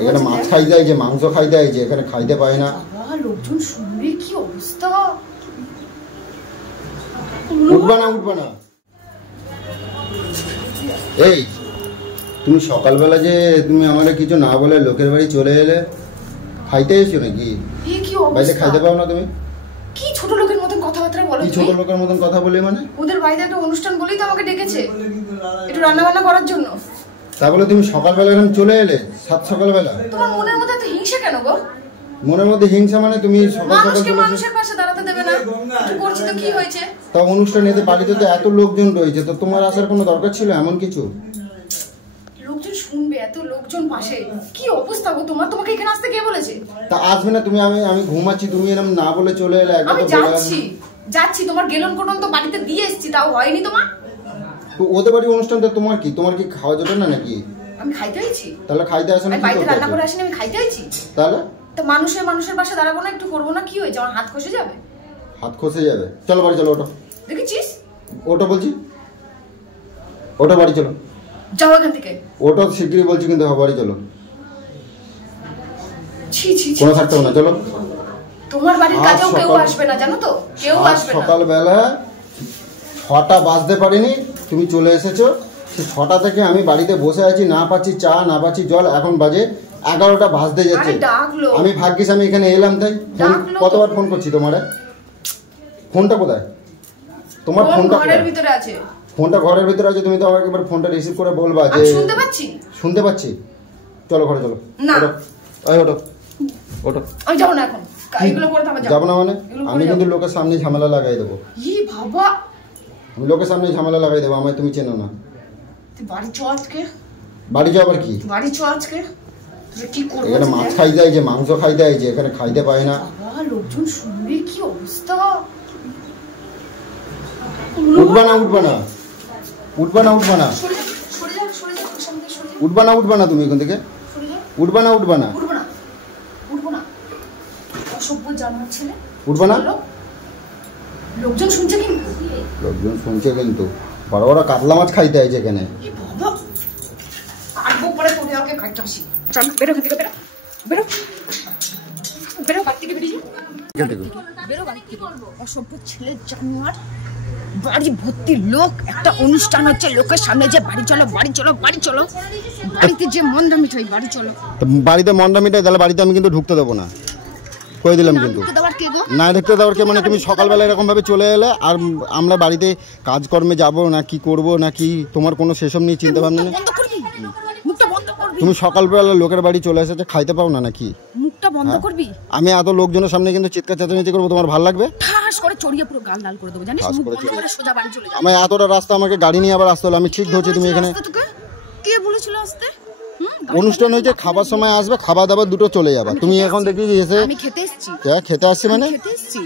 এখানে মাছ খাইতে আইছে, মাংস খাইতে আইছে, এখানে খাইতে পায় না। বাবা লোকজন শুনবে কি অবস্থা। উঠবা না উঠবা না। এই তুমি সকালবেলা যে তুমি আমাকে কিছু না বলে লোকের বাড়ি চলে এলে, খাইতে এসেছো নাকি? বাড়িতে খাইতে পাও না তুমি? কি ছোট লোকের মতন কথাবার্তা বলো? কি ছোট লোকের মতন কথা বলি মানে? ওদের বাড়িতে একটা অনুষ্ঠান বলেই তো আমাকে ডেকেছে একটু রান্না বান্না করার জন্য। তা বলে তুমি সকালবেলা এরকম চলে এলে? সাত সকালবেলা? তোমার মনের মধ্যে এত হিংসা কেন গো? মনের মধ্যে হিংসা মানে তুমি সকাল সকাল মানুষের পাশে দাঁড়াতে দেবে না? একটু করছি তো কি হয়েছে? তা অনুষ্ঠানেতে বাড়িতে তো এত লোকজন রয়েছে, তো তোমার আসার কোনো দরকার ছিল এমন কিছু? লোকজন শুনবে, এত লোকজন পাশে, কি অবস্থা গো তোমার? তোমাকে এখানে আসতে কে বলেছে? তা আসবে না তুমি? আমি ঘুমাচ্ছি, তুমি এরকম না বলে চলে এলে। আমি যাচ্ছি তোমার গেলন কোটন তো বাড়িতে দিয়ে এসেছি, তাও হয়নি তোমার? তো ওদের বাড়ির অনুষ্ঠানটা তোমার কি খাওয়া যাবে না নাকি? আমি খাইতে আইছি। তাহলে খাইতে আসেন? আমি বাড়িতে রান্না করে আসিনি, আমি খাইতে আইছি। তাহলে তো মানুষের পাশে দাঁড়াবো না, একটু করবো না? কি হয়েছে? আমার হাত খসে যাবে? হাত খসে যাবে? চলো বাড়ি চলো। ওটো দেখেছিস? ওটো বলছি, ওটো বাড়ি চলো। যাও এখান থেকে। ওটো শিগগিরই বলছি, কিন্তু বাড়ি চলো। ছি ছি কোনো থাকতে হবে না, চলো। তোমার বাড়ির কাছেও কেউ আসবে না, জানো তো? কেউ আসবে না। সকালবেলা 6টা বাজতে পারিনি, তুমি চলে এসেছো। সে 6টা থেকে আমি বাড়িতে বসে আছি, না পাচ্ছি চা, না পাচ্ছি জল। এখন বাজে 11টা বাজতে যাচ্ছে। আমি ভাগ্যিস আমি এখানে এলাম, তাই কতবার ফোন করছি তোমারে। ফোনটা কোথায় তোমার? ফোনটা ঘরের ভিতরে আছে। ফোনটা ঘরের ভিতরে আছে, তুমি তো আমাকে একবার ফোনটা রিসিভ করে বলবা যে শুনতে পাচ্ছি। চলো ঘরে চলো। ওটো আমি যাবো না এখন। এইগুলো করে থাকা যাবো না মানে? আমি কিন্তু লোকের সামনে ঝামেলা লাগাই দেবো। বাবা আমি লোকের সামনে ঝামেলা লাগাই দেবো। আমায় তুমি চেনো না। তুই বাড়ি চ আজকে। বাড়ি যাও আবার কি? বাড়ি চ আজকে। তুই কি করবি? এখানে মাছ খাইতে আইছে, মাংস খাইতে আইছে, এখানে খাইতে পায় না। বাবা লোকজন শুনবে কি অবস্থা। উঠবা না উঠবা না উঠবা না উঠবা না উঠবা না উঠবা না তুমি এখান থেকে উঠবা না উঠবা না অসভ্য জানোয়ার ছেলে। উঠবা না। লোকজন শুনছে কিন্তু বড় বড় কাতলা মাছ খাইতে আইছে এখানে। বেরো বাড়ি থেকে বেরিয়ে বেরো বাড়ি থেকে। অসভ্য ছেলে জানোয়ার। বাড়ি ভর্তি লোক, একটা অনুষ্ঠান হচ্ছে, লোকের সামনে যে বাড়ি চলো বাড়িতে যে মন্দা মিঠাই, বাড়ি চলো। বাড়িতে মন্দা মিঠাই? তাহলে বাড়িতে আমি কিন্তু ঢুকতে দেবো না, কই দিলাম। কিন্তু না ঢুকতে দেওয়ার কে মানে? তুমি সকালবেলা এরকম ভাবে চলে এলে, আর আমরা বাড়িতে কাজকর্মে যাবো না কি করবো না কি, তোমার কোনো সেসব নিয়ে চিন্তা ভাবনা নেই? তুমি সকালবেলা লোকের বাড়ি চলে এসেছে, খাইতে পাও না নাকি? মুখটা বন্ধ করবি। আমি এত লোকজনের সামনে কিন্তু চিৎকার চেঁচামেচি করবো, তোমার ভালো লাগবে? ঠাস করে চড়িয়ে পুরো গাল লাল করে দেবো, জানিস? মুখ বন্ধ করে সোজা বাড়ি চলে যাবো। আমি এতটা রাস্তা আমাকে গাড়ি নিয়ে আবার আসতে হলো। আমি ঠিক ধরছি, তুমি এখানে কে বলেছিল আসতে? অনুষ্ঠান হয়েছে, খাবার সময় আসবে, খাবার দাবার দুটো চলে যাবে। তুমি এখন দেখি এসে আমি খেতে এসেছি। খেতে আসছি মানে? খেতে এসেছি।